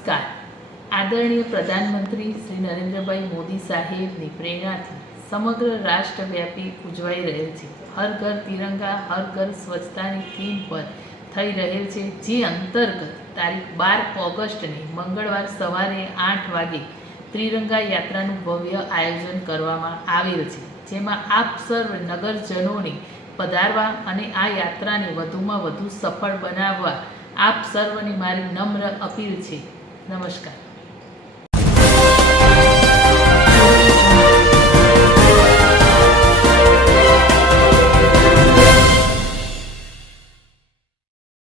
નમસ્કાર. આદરણીય પ્રધાનમંત્રી શ્રી નરેન્દ્રભાઈ મોદી સાહેબની પ્રેરણાથી સમગ્ર રાષ્ટ્રવ્યાપી ઉજવાઈ રહેલ છે. હર ઘર તિરંગા, હર ઘર સ્વચ્છતાની થીમ પર થઈ રહેલ છે, જે અંતર્ગત તારીખ બાર ઓગસ્ટને મંગળવાર સવારે આઠ વાગે ત્રિરંગા યાત્રાનું ભવ્ય આયોજન કરવામાં આવેલ છે, જેમાં આપ સર્વ નગરજનોને પધારવા અને આ યાત્રાને વધુમાં વધુ સફળ બનાવવા આપ સર્વને મારી નમ્ર અપીલ છે. નમસ્કાર